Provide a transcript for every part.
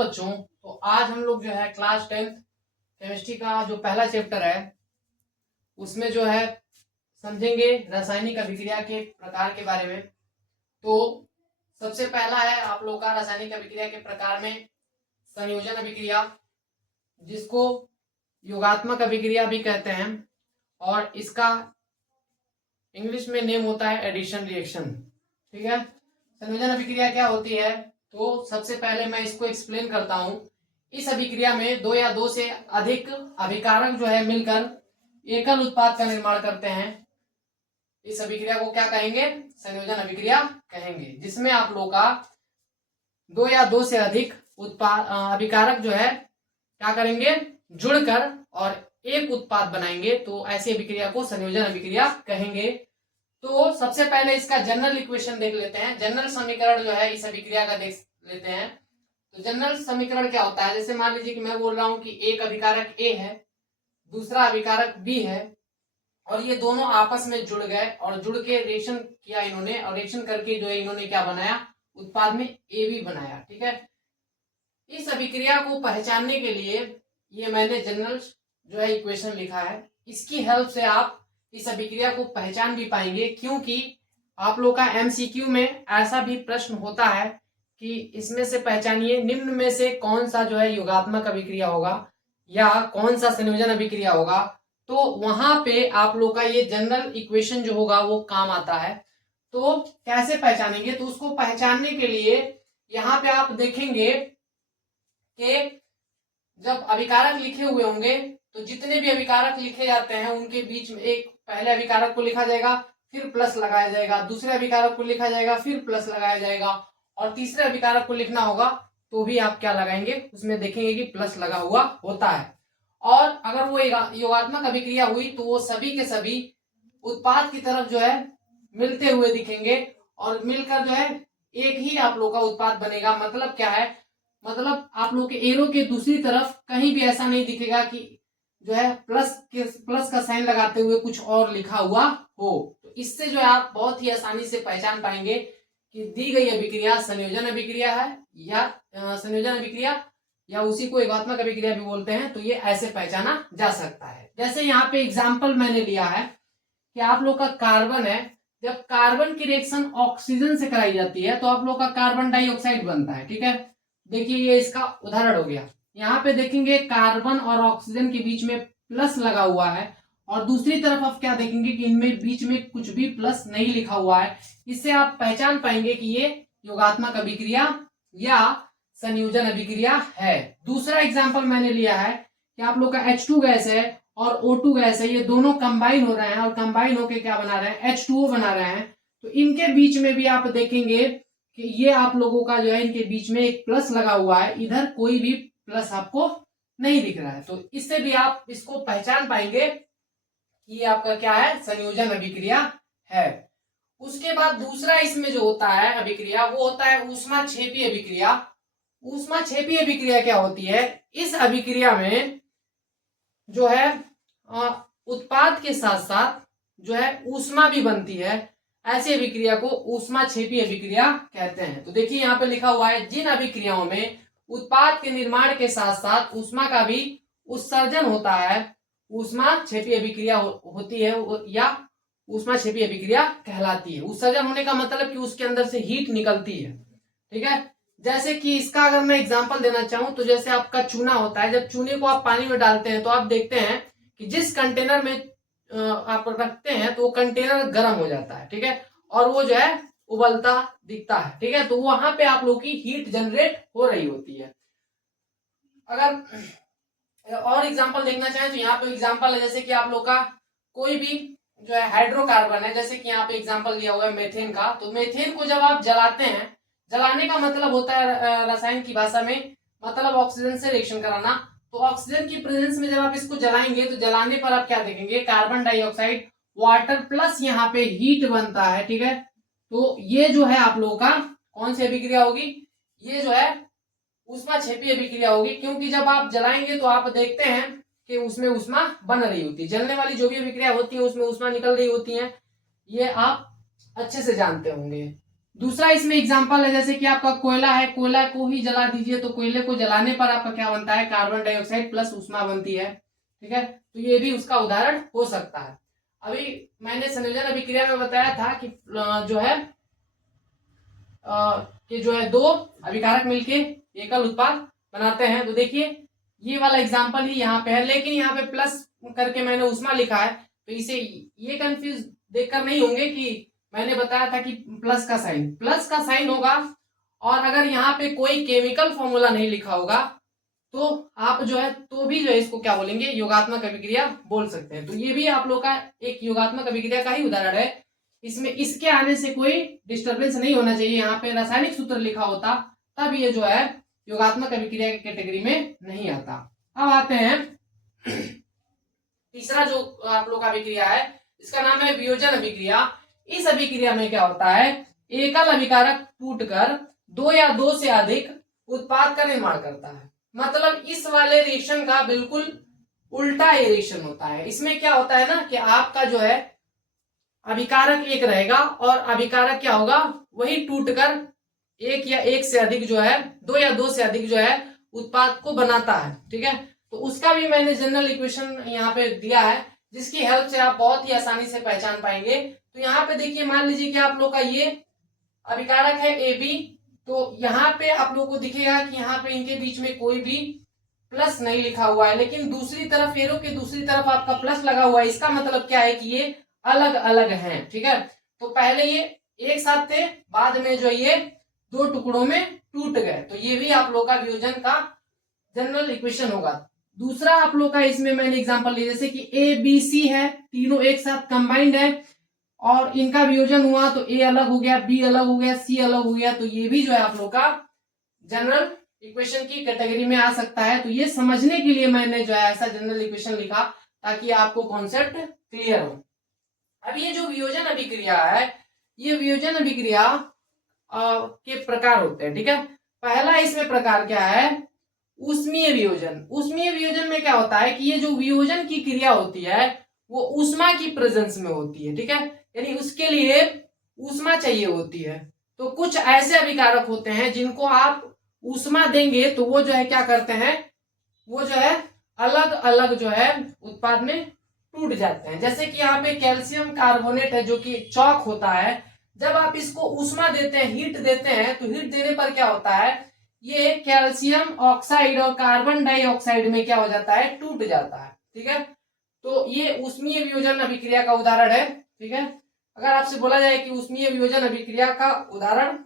बच्चों, तो आज हम लोग जो है क्लास 10th केमिस्ट्री का जो पहला चैप्टर है उसमें जो है समझेंगे रासायनिक अभिक्रिया के प्रकार के बारे में। तो सबसे पहला है आप लोग का रासायनिक अभिक्रिया के प्रकार में संयोजन अभिक्रिया, जिसको योगात्मक अभिक्रिया भी कहते हैं, और इसका इंग्लिश में नेम होता है एडिशन रिएक्शन। ठीक है, संयोजन अभिक्रिया क्या होती है? तो सबसे पहले मैं इसको एक्सप्लेन करता हूं। इस अभिक्रिया में दो या दो से अधिक अभिकारक जो है मिलकर एकल उत्पाद का निर्माण करते हैं। इस अभिक्रिया को क्या कहेंगे? संयोजन अभिक्रिया कहेंगे, जिसमें आप लोग का दो या दो से अधिक उत्पाद अभिकारक जो है क्या करेंगे? जुड़कर और एक उत्पाद बनाएंगे, तो ऐसी अभिक्रिया को संयोजन अभिक्रिया कहेंगे। तो सबसे पहले इसका जनरल इक्वेशन देख लेते हैं, जनरल समीकरण जो है इस अभिक्रिया का देख लेते हैं। तो जनरल समीकरण क्या होता है? जैसे मान लीजिए कि मैं बोल रहा हूं कि एक अभिकारक ए है, दूसरा अभिकारक बी है, और ये दोनों आपस में जुड़ गए और जुड़ के रिएक्शन किया इन्होंने, और रिएक्शन करके जो है इन्होंने क्या बनाया? उत्पाद में ए बी बनाया। ठीक है, इस अभिक्रिया को पहचानने के लिए ये मैंने जनरल जो है इक्वेशन लिखा है, इसकी हेल्प से आप इस अभिक्रिया को पहचान भी पाएंगे, क्योंकि आप लोग का एमसीक्यू में ऐसा भी प्रश्न होता है कि इसमें से पहचानिए निम्न में से कौन सा जो है योगात्मक अभिक्रिया होगा या कौन सा संयोजन अभिक्रिया होगा। तो वहां पे आप लोग का ये जनरल इक्वेशन जो होगा वो काम आता है। तो कैसे पहचानेंगे? तो उसको पहचानने के लिए यहाँ पे आप देखेंगे कि जब अभिकारक लिखे हुए होंगे तो जितने भी अभिकारक लिखे जाते हैं उनके बीच में एक पहले अभिकारक को लिखा जाएगा, फिर प्लस लगाया जाएगा, दूसरे अभिकारक को लिखा जाएगा, फिर प्लस लगाया जाएगा, और तीसरे अभिकारक को लिखना होगा तो भी आप क्या लगाएंगे? उसमें देखेंगे कि प्लस लगा हुआ होता है। और अगर वो योगात्मक अभिक्रिया हुई तो वो सभी के सभी उत्पाद की तरफ जो है मिलते हुए दिखेंगे, और मिलकर जो है एक ही आप लोग का उत्पाद बनेगा। मतलब क्या है? मतलब आप लोग के एरो के दूसरी तरफ कहीं भी ऐसा नहीं दिखेगा कि जो है प्लस का साइन लगाते हुए कुछ और लिखा हुआ हो। तो इससे जो है आप बहुत ही आसानी से पहचान पाएंगे कि दी गई अभिक्रिया संयोजन अभिक्रिया है या संयोजन अभिक्रिया या उसी को एकात्मक अभिक्रिया भी बोलते हैं। तो ये ऐसे पहचाना जा सकता है। जैसे यहाँ पे एग्जाम्पल मैंने लिया है कि आप लोग का कार्बन है, जब कार्बन की रिएक्शन ऑक्सीजन से कराई जाती है तो आप लोग का कार्बन डाइऑक्साइड बनता है। ठीक है, देखिए ये इसका उदाहरण हो गया। यहाँ पे देखेंगे कार्बन और ऑक्सीजन के बीच में प्लस लगा हुआ है, और दूसरी तरफ आप क्या देखेंगे कि इनमें बीच में कुछ भी प्लस नहीं लिखा हुआ है। इससे आप पहचान पाएंगे कि ये योगात्मक अभिक्रिया या संयोजन अभिक्रिया है। दूसरा एग्जाम्पल मैंने लिया है कि आप लोग का H2 गैस है और O2 गैस है, ये दोनों कंबाइन हो रहे हैं और कंबाइन होकर क्या बना रहे हैं? H2O बना रहे हैं। तो इनके बीच में भी आप देखेंगे कि ये आप लोगों का जो है इनके बीच में एक प्लस लगा हुआ है, इधर कोई भी प्लस आपको नहीं दिख रहा है। तो इससे भी आप इसको पहचान पाएंगे कि ये आपका क्या है? संयोजन अभिक्रिया है। उसके बाद दूसरा इसमें जो होता है अभिक्रिया वो होता है ऊष्माक्षेपी अभिक्रिया। ऊष्माक्षेपी अभिक्रिया क्या होती है? इस अभिक्रिया में जो है उत्पाद के साथ साथ जो है ऊष्मा भी बनती है। ऐसी अभिक्रिया को ऊष्माक्षेपी अभिक्रिया कहते हैं। तो देखिए यहाँ पे लिखा हुआ है, जिन अभिक्रियाओं में उत्पाद के निर्माण के साथ साथ ऊष्मा का भी उत्सर्जन होता है, ऊष्माक्षेपी अभिक्रिया होती है या ऊष्माक्षेपी अभिक्रिया कहलाती है। उत्सर्जन होने का मतलब कि उसके अंदर से हीट निकलती है। ठीक है, जैसे कि इसका अगर मैं एग्जांपल देना चाहूं तो जैसे आपका चूना होता है, जब चूने को आप पानी में डालते हैं तो आप देखते हैं कि जिस कंटेनर में आप रखते हैं तो वो कंटेनर गर्म हो जाता है। ठीक है, और वो जो है उबलता दिखता है। ठीक है, तो वहां पे आप लोग की हीट जनरेट हो रही होती है। अगर और एग्जांपल देखना चाहें तो यहाँ पे एग्जांपल है, जैसे कि आप लोग का कोई भी जो है हाइड्रोकार्बन है, जैसे कि यहाँ पे एग्जांपल दिया हुआ है मेथेन का। तो मेथेन को जब आप जलाते हैं, जलाने का मतलब होता है रसायन की भाषा में मतलब ऑक्सीजन से रिएक्शन कराना। तो ऑक्सीजन की प्रेजेंस में जब आप इसको जलाएंगे तो जलाने पर आप क्या देखेंगे? कार्बन डाइऑक्साइड, वाटर प्लस यहाँ पे हीट बनता है। ठीक है, तो ये जो है आप लोगों का कौन सी अभिक्रिया होगी? ये जो है ऊष्माक्षेपी अभिक्रिया होगी, क्योंकि जब आप जलाएंगे तो आप देखते हैं कि उसमें ऊष्मा बन रही होती है। जलने वाली जो भी अभिक्रिया होती है उसमें ऊष्मा निकल रही होती है, ये आप अच्छे से जानते होंगे। दूसरा इसमें एग्जांपल है, जैसे कि आपका कोयला है, कोयला को ही जला दीजिए तो कोयले को जलाने पर आपका क्या बनता है, कार्बन डाइऑक्साइड प्लस ऊष्मा बनती है। ठीक है, तो ये भी उसका उदाहरण हो सकता है। अभी मैंने संयोजन अभिक्रिया में बताया था कि जो है कि जो है दो अभिकारक मिलके एकल उत्पाद बनाते हैं। तो देखिए ये वाला एग्जांपल ही यहाँ पे है, लेकिन यहाँ पे प्लस करके मैंने ऊष्मा लिखा है, तो इसे ये कंफ्यूज देखकर नहीं होंगे कि मैंने बताया था कि प्लस का साइन होगा, और अगर यहाँ पे कोई केमिकल फॉर्मूला नहीं लिखा होगा तो आप जो है तो भी जो है इसको क्या बोलेंगे, योगात्मक अभिक्रिया बोल सकते हैं। तो ये भी आप लोग का एक योगात्मक अभिक्रिया का ही उदाहरण है। इसमें इसके आने से कोई डिस्टरबेंस नहीं होना चाहिए, यहाँ पे रासायनिक सूत्र लिखा होता तब ये जो है योगात्मक अभिक्रिया की कैटेगरी में नहीं आता। अब आते हैं तीसरा जो आप लोग का अभिक्रिया है, इसका नाम है वियोजन अभिक्रिया। इस अभिक्रिया में क्या होता है, एकल अभिकारक टूटकर दो या दो से अधिक उत्पाद का निर्माण करता है। मतलब इस वाले रिएक्शन का बिल्कुल उल्टा ये रिएक्शन होता है। इसमें क्या होता है ना कि आपका जो है अभिकारक एक रहेगा और अभिकारक क्या होगा, वही टूटकर एक या एक से अधिक जो है, दो या दो से अधिक जो है उत्पाद को बनाता है। ठीक है, तो उसका भी मैंने जनरल इक्वेशन यहाँ पे दिया है, जिसकी हेल्प से आप बहुत ही आसानी से पहचान पाएंगे। तो यहाँ पे देखिए, मान लीजिए कि आप लोग का ये अभिकारक है ए बी, तो यहाँ पे आप लोग को दिखेगा कि यहाँ पे इनके बीच में कोई भी प्लस नहीं लिखा हुआ है, लेकिन दूसरी तरफ एरो के दूसरी तरफ आपका प्लस लगा हुआ है। इसका मतलब क्या है कि ये अलग अलग हैं। ठीक है, तो पहले ये एक साथ थे, बाद में जो ये दो टुकड़ों में टूट गए। तो ये भी आप लोग का वियोजन का जनरल इक्वेशन होगा। दूसरा आप लोग का इसमें मैंने एग्जांपल लिया, जैसे कि ए बी सी है, तीनों एक साथ कंबाइंड है और इनका वियोजन हुआ तो ए अलग हो गया, बी अलग हो गया, सी अलग हो गया। तो ये भी जो है आप लोग का जनरल इक्वेशन की कैटेगरी में आ सकता है। तो ये समझने के लिए मैंने जो है ऐसा जनरल इक्वेशन लिखा, ताकि आपको कॉन्सेप्ट क्लियर हो। अब ये जो वियोजन अभिक्रिया है, ये वियोजन अभिक्रिया के प्रकार होते हैं। ठीक है, पहला इसमें प्रकार क्या है, ऊष्मीय वियोजन। ऊष्मीय वियोजन में क्या होता है कि ये जो वियोजन की क्रिया होती है वो ऊष्मा की प्रेजेंस में होती है। ठीक है, यानी उसके लिए ऊष्मा चाहिए होती है। तो कुछ ऐसे अभिकारक होते हैं जिनको आप ऊष्मा देंगे तो वो जो है क्या करते हैं, वो जो है अलग अलग जो है उत्पाद में टूट जाते हैं। जैसे कि यहाँ पे कैल्शियम कार्बोनेट है जो कि चौक होता है, जब आप इसको ऊष्मा देते हैं, हीट देते हैं, तो हीट देने पर क्या होता है, ये कैल्शियम ऑक्साइड और कार्बन डाइऑक्साइड में क्या हो जाता है, टूट जाता है। ठीक है, तो ये ऊष्मीय वियोजन अभिक्रिया का उदाहरण है। ठीक है, अगर आपसे बोला जाए कि ऊष्मीय वियोजन अभिक्रिया का उदाहरण,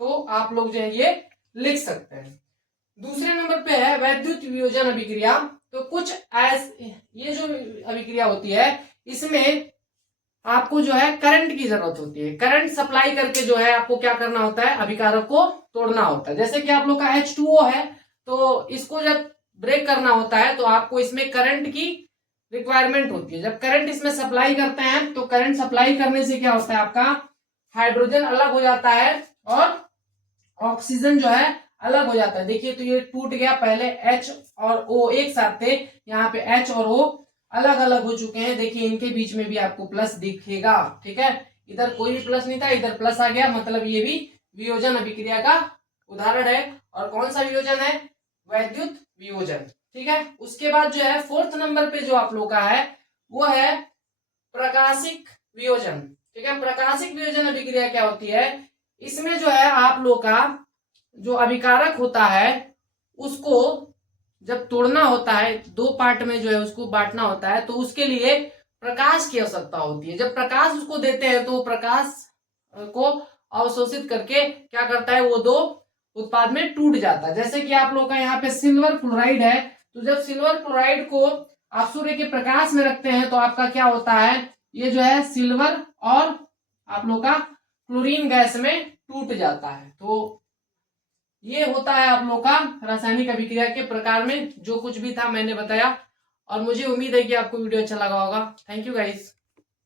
तो आप लोग जो है ये लिख सकते हैं। दूसरे नंबर पे है वैद्युत वियोजन अभिक्रिया। तो कुछ ये जो अभिक्रिया होती है, इसमें आपको जो है करंट की जरूरत होती है। करंट सप्लाई करके जो है आपको क्या करना होता है, अभिकारक को तोड़ना होता है। जैसे कि आप लोग का H2O है, तो इसको जब ब्रेक करना होता है तो आपको इसमें करंट की रिक्वायरमेंट होती है। जब करंट इसमें सप्लाई करते हैं तो करंट सप्लाई करने से क्या होता है, आपका हाइड्रोजन अलग हो जाता है और ऑक्सीजन जो है अलग हो जाता है। देखिए, तो ये टूट गया, पहले H और O एक साथ थे, यहाँ पे H और O अलग अलग हो चुके हैं। देखिए, इनके बीच में भी आपको प्लस दिखेगा। ठीक है, इधर कोई भी प्लस नहीं था, इधर प्लस आ गया, मतलब ये भी वियोजन अभिक्रिया का उदाहरण है। और कौन सा वियोजन है, वैद्युत वियोजन। ठीक है, उसके बाद जो है फोर्थ नंबर पे जो आप लोग का है वो है प्रकाशिक वियोजन। ठीक है, प्रकाशिक वियोजन अभिक्रिया क्या होती है, इसमें जो है आप लोग का जो अभिकारक होता है उसको जब तोड़ना होता है, दो पार्ट में जो है उसको बांटना होता है, तो उसके लिए प्रकाश की आवश्यकता होती है। जब प्रकाश उसको देते हैं तो प्रकाश को अवशोषित करके क्या करता है, वो दो उत्पाद में टूट जाता है। जैसे कि आप लोग का यहाँ पे सिल्वर क्लोराइड है, तो जब सिल्वर क्लोराइड को आप सूर्य के प्रकाश में रखते हैं तो आपका क्या होता है, ये जो है सिल्वर और आप लोग का क्लोरीन गैस में टूट जाता है। तो ये होता है आप लोग का रासायनिक अभिक्रिया के प्रकार में। जो कुछ भी था मैंने बताया, और मुझे उम्मीद है कि आपको वीडियो अच्छा लगा होगा। Thank you guys.